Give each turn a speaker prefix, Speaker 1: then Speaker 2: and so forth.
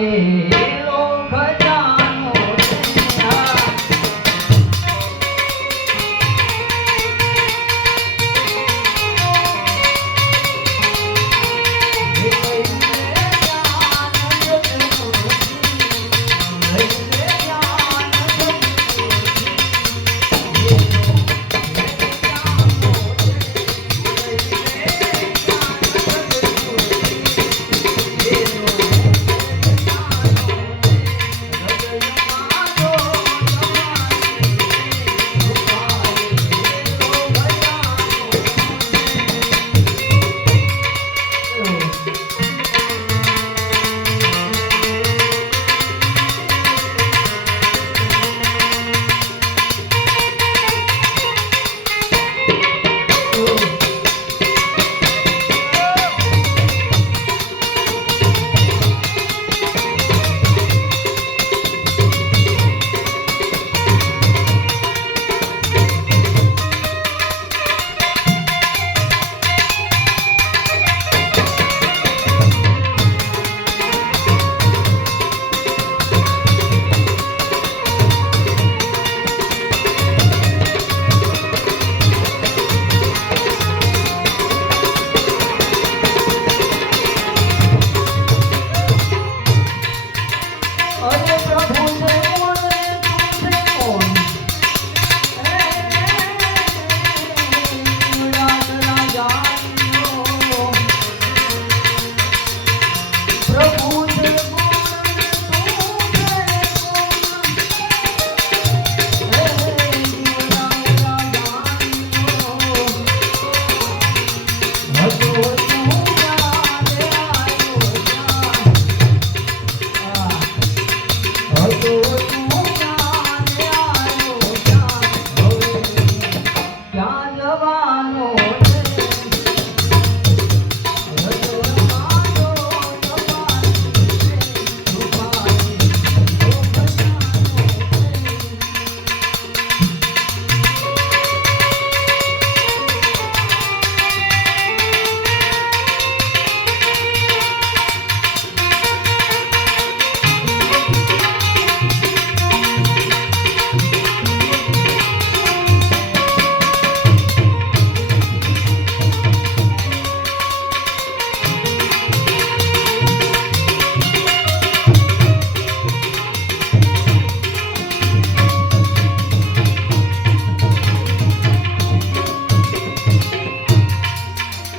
Speaker 1: Bye.